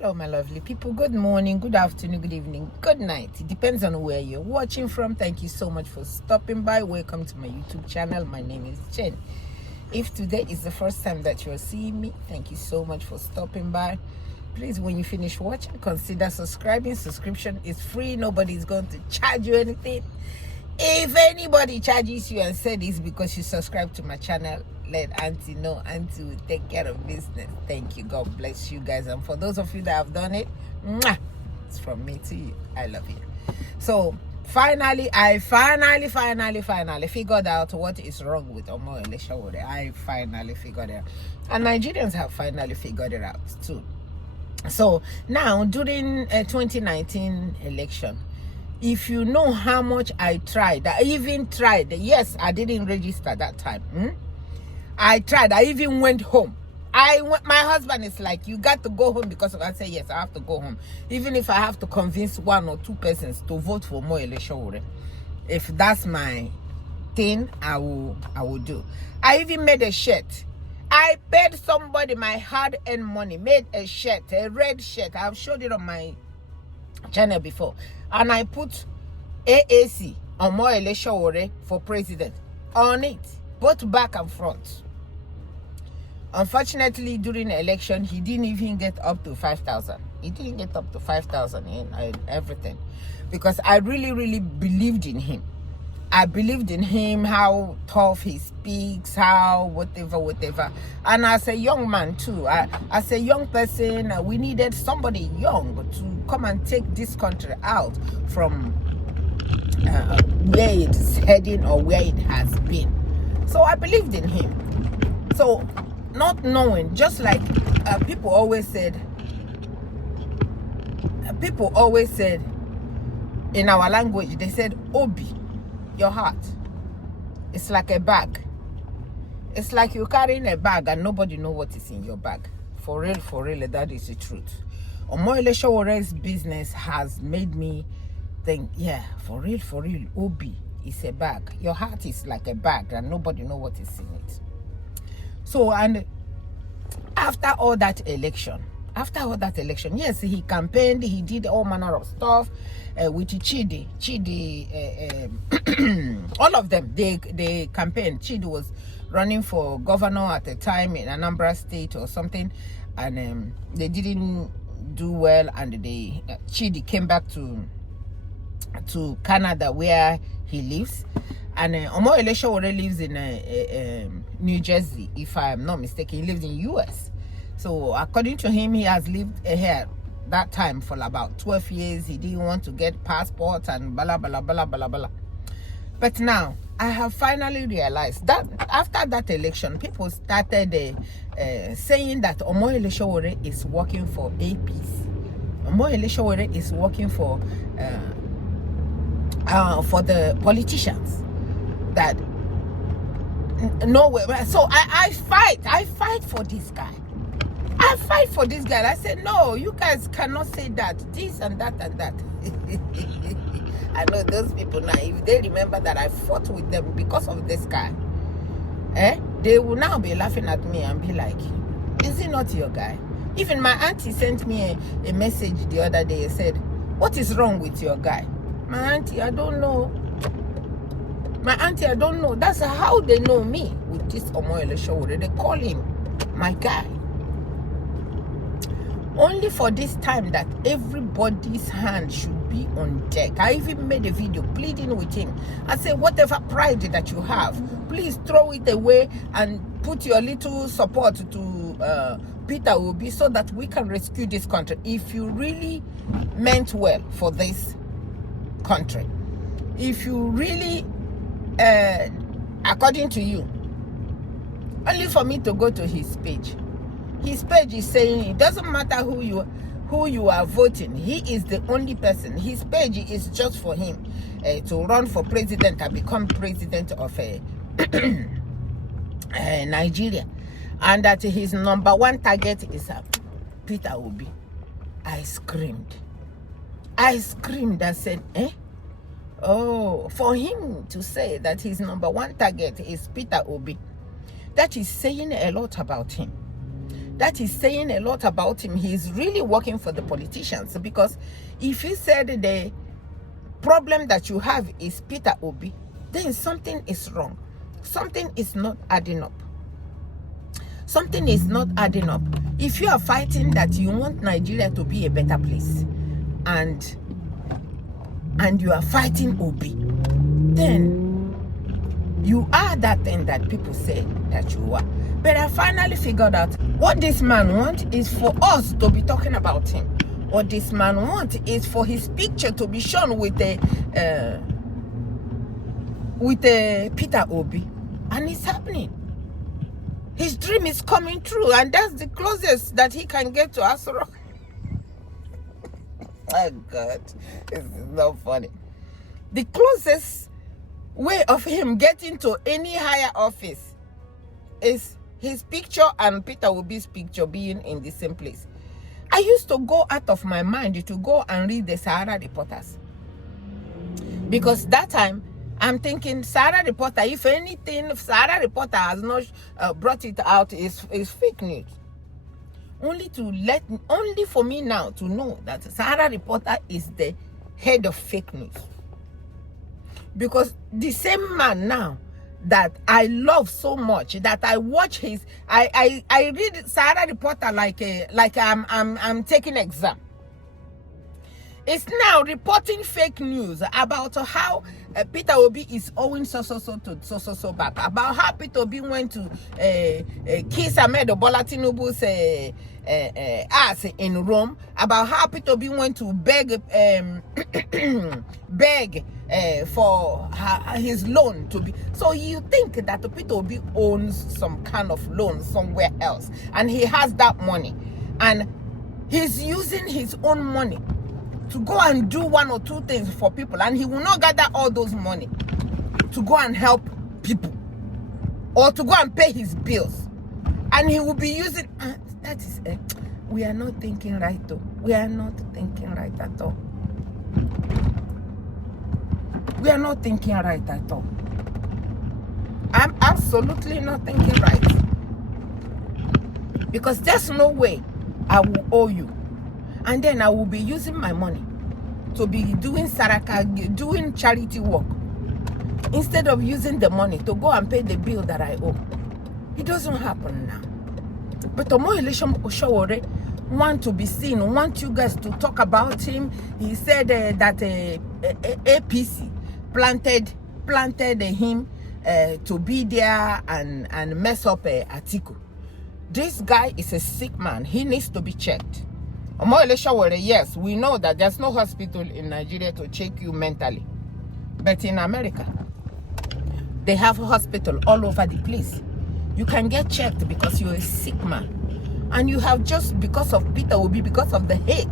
Hello, my lovely people. Good morning, good afternoon, good evening, good night. It depends on where you're watching from. Thank you so much for stopping by. Welcome to my YouTube channel. My name is Jen. If today is the first time that you're seeing me, thank you so much for stopping by. Please, when you finish watching, consider subscribing. Subscription is free. Nobody's going to charge you anything. If anybody charges you and said it's because you subscribe to my channel, let Auntie know. Auntie will take care of business. Thank you. God bless you guys. And for those of you that have done it, mwah, it's from me to you. I love you. So finally, I finally figured out what is wrong with Omoyele Sowore. I finally figured it out. And Nigerians have finally figured it out too. So now, during 2019 election, if you know how much I tried, I even tried. Yes, I didn't register that time. I tried. I even went home. My husband is like, you got to go home because of. I say, yes, I have to go home. Even if I have to convince one or two persons to vote for Omoyele Sowore. If that's my thing, I will do. I even made a shirt. I paid somebody my hard-earned money, made a shirt, a red shirt. I've showed it on my channel before. And I put AAC, Omoyele Sowore, for president on it, both back and front. Unfortunately, during the election, he didn't even get up to 5,000. He didn't get up to 5,000 in everything. Because I really believed in him. I believed in him, how tough he speaks, how whatever. And as a young man too, as a young person, we needed somebody young to come and take this country out from where it's heading or where it has been. So I believed in him. So not knowing, just like people always said in our language, they said, Obi, your heart, it's like a bag. It's like you're carrying a bag and nobody knows what is in your bag. For real, that is the truth. Omoyele Sowore's business has made me think, yeah, for real, Obi is a bag. Your heart is like a bag and nobody knows what is in it. So, and after all that election, yes, he campaigned, he did all manner of stuff with Chidi, all of them, they campaigned. Chidi was running for governor at the time in Anambra State or something, and they didn't do well, and Chidi came back to Canada where he lives, and Omoyele Sowore lives in New Jersey, if I'm not mistaken. He lives in US. So according to him, he has lived here that time for about 12 years. He didn't want to get passports and blah blah blah. But now I have finally realized that after that election, people started saying that Omoyele Sowore is working for APC. Omoyele Sowore is working for the politicians. That no way. So I fight for this guy. I fight for this guy. I said, no, you guys cannot say that. This and that and that. I know those people now, if they remember that I fought with them because of this guy, they will now be laughing at me and be like, is he not your guy? Even my auntie sent me a message the other day and said, what is wrong with your guy? My auntie, I don't know. That's how they know me with this Omoyele Sowore. They call him my guy. Only for this time that everybody's hand should be on deck. I even made a video pleading with him. I said, whatever pride that you have, please throw it away and put your little support to Peter Obi so that we can rescue this country. If you really meant well for this country, if you really, according to you, only for me to go to his page. His page is saying it doesn't matter who you are voting. He is the only person. His page is just for him to run for president and become president of Nigeria, and that his number one target is Peter Obi. I screamed. I said, oh, for him to say that his number one target is Peter Obi, that is saying a lot about him. that is saying a lot about him. He's really working for the politicians, because if you said the problem that you have is Peter Obi, then something is wrong. Something is not adding up. Something is not adding up. If you are fighting that you want Nigeria to be a better place, and you are fighting Obi, then you are that thing that people say that you are. But I finally figured out what this man wants is for us to be talking about him. What this man wants is for his picture to be shown with a Peter Obi, and it's happening. His dream is coming true, and that's the closest that he can get to Asoro. Oh God, this is not funny. The closest way of him getting to any higher office is his picture and Peter Obi's picture being in the same place. I used to go out of my mind to go and read the Sahara Reporters, because that time I'm thinking Sahara Reporter, if anything, Sahara Reporter has not brought it out, is fake news. Only for me now to know that Sahara Reporter is the head of fake news. Because the same man now that I love so much, that I watch his, I read Sahara Reporter like I'm taking exam. It's now reporting fake news about how Peter Obi is owing so back, about how Peter Obi went to kiss Ahmed Bola Tinubu's ass in Rome, about how Peter Obi went to beg for his loan to be. So you think that Peter Obi owns some kind of loan somewhere else, and he has that money, and he's using his own money to go and do one or two things for people, and he will not gather all those money to go and help people or to go and pay his bills, and he will be using that is we are not thinking right though. We are not thinking right at all. We are not thinking right at all. I'm absolutely not thinking right, because there's no way I will owe you, and then I will be using my money to be doing saraka, doing charity work, instead of using the money to go and pay the bill that I owe. It doesn't happen now. But Omoyele Sowore want to be seen, want you guys to talk about him. He said that APC planted him to be there and mess up Atiku. This guy is a sick man. He needs to be checked. Omoyele Sowore, yes, we know that there's no hospital in Nigeria to check you mentally. But in America, they have a hospital all over the place. You can get checked because you're a sick man. And you have just, because of Peter Obi, because of the hate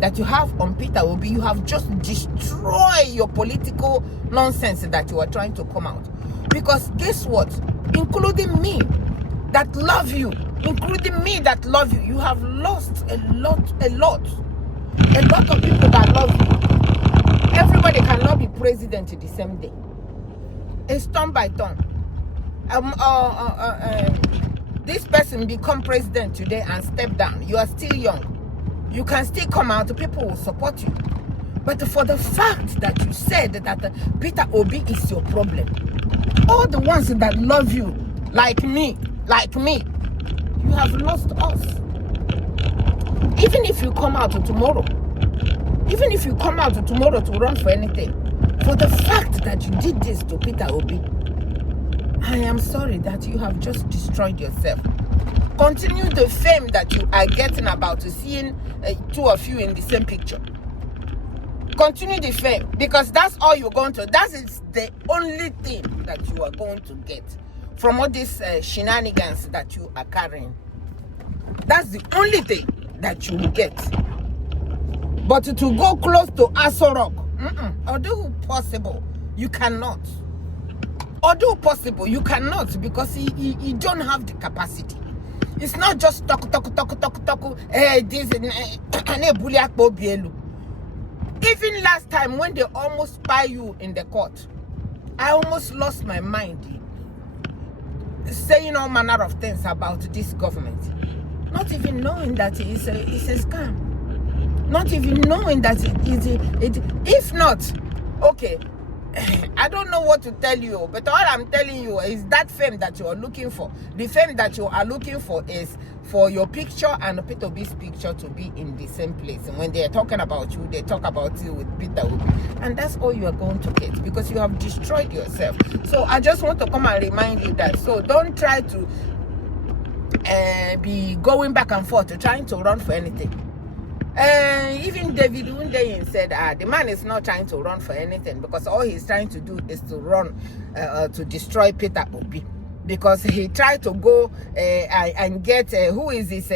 that you have on Peter Obi, you have just destroyed your political nonsense that you are trying to come out. Because guess what? Including me that love you, including me that love you, you have lost a lot of people that love you. Everybody cannot be president the same day. It's turn by turn. This person become president today and step down. You are still young. You can still come out. People will support you. But for the fact that you said that Peter Obi is your problem, all the ones that love you, like me, you have lost us. Even if you come out tomorrow, to run for anything, for the fact that you did this to Peter Obi, I am sorry that you have just destroyed yourself. Continue the fame that you are getting about seeing two of you in the same picture. Continue the fame, because that's all you're going to. That is the only thing that you are going to get from all these shenanigans that you are carrying. That's the only thing that you will get. But to go close to Asoro, although possible, you cannot. Although possible, you cannot, because you don't have the capacity. It's not just talk. Even last time when they almost buy you in the court, I almost lost my mind saying all manner of things about this government. not even knowing that it's a scam. Not even knowing that if not, okay, I don't know what to tell you, but all I'm telling you is that fame that you are looking for. The fame that you are looking for is for your picture and Peter Obi's picture to be in the same place. And when they are talking about you, they talk about you with Peter Obi. And that's all you are going to get, because you have destroyed yourself. So I just want to come and remind you that. So don't try to be going back and forth, trying to run for anything. Even David Hundeyin said, the man is not trying to run for anything, because all he's trying to do is to run to destroy Peter Obi, because he tried to go and get who is this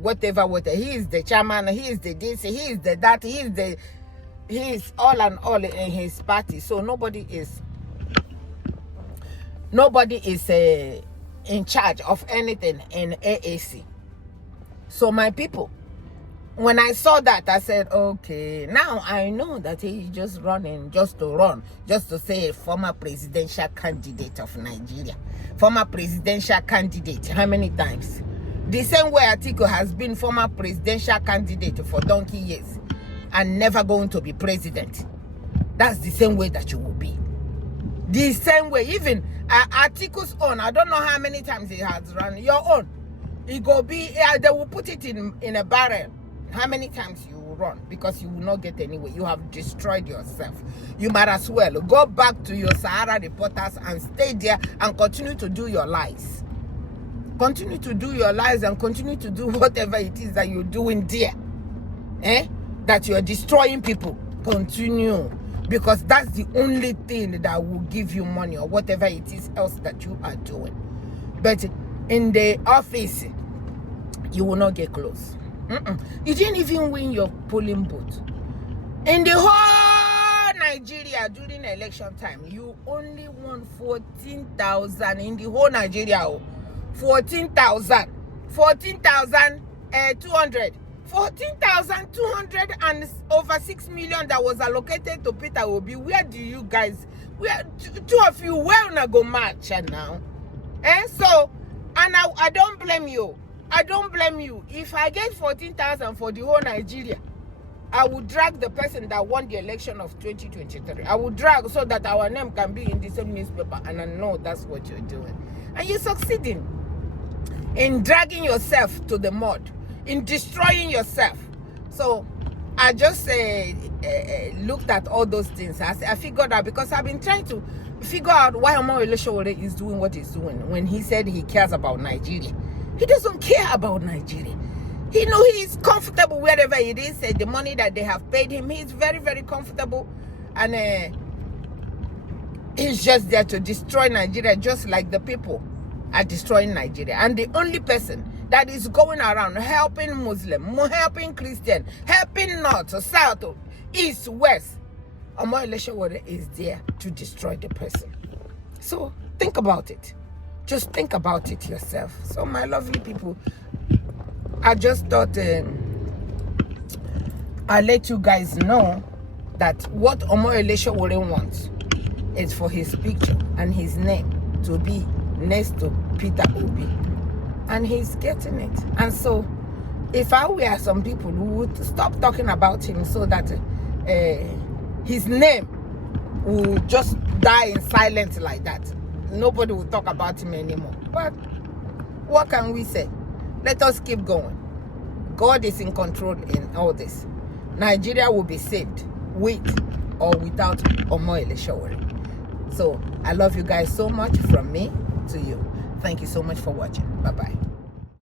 whatever. He is the chairman, he is the this, he is the that, he is all and all in his party. So nobody is in charge of anything in AAC. So my people, when I saw that, I said, okay, now I know that he's just running just to run, just to say former presidential candidate of Nigeria. Former presidential candidate, how many times? The same way Atiku has been former presidential candidate for donkey years and never going to be president. That's the same way that you will be. The same way, even Atiku's own, I don't know how many times he has run, your own. It go be, they will put it in a barrel. How many times you will run, because you will not get anywhere. You have destroyed yourself. You might as well go back to your Sahara reporters and stay there and continue to do your lies. Continue to do your lies and continue to do whatever it is that you're doing there. That you're destroying people. Continue. Because that's the only thing that will give you money, or whatever it is else that you are doing. But in the office, you will not get close. You didn't even win your polling booth. In the whole Nigeria during election time, you only won 14,000 in the whole Nigeria. 14,200. 14,200 and over 6 million that was allocated to Peter Obi. Where do you guys, two of you, where not go match now? So, and I don't blame you. I don't blame you. If I get 14,000 for the whole Nigeria, I will drag the person that won the election of 2023. I will drag so that our name can be in the same newspaper, and I know that's what you're doing. And you're succeeding in dragging yourself to the mud, in destroying yourself. So I just looked at all those things. I figured out, because I've been trying to figure out why Omoyele Sowore is doing what he's doing when he said he cares about Nigeria. He doesn't care about Nigeria. He knows he's comfortable wherever it is. The money that they have paid him, he's very, very comfortable. And he's just there to destroy Nigeria, just like the people are destroying Nigeria. And the only person that is going around helping Muslim, helping Christian, helping North, South, East, West, Omoyele Sowore is there to destroy the person. So think about it. Just think about it yourself. So my lovely people, I just thought I'll let you guys know that what Omoyele Sowore wants is for his picture and his name to be next to Peter Obi. And he's getting it. And so if I were some people who would stop talking about him, so that his name will just die in silence like that. Nobody will talk about him anymore. But what can we say? Let us keep going. God is in control in all this. Nigeria will be saved with or without Omoyele Sowore. So I love you guys so much, from me to you. Thank you so much for watching. Bye-bye.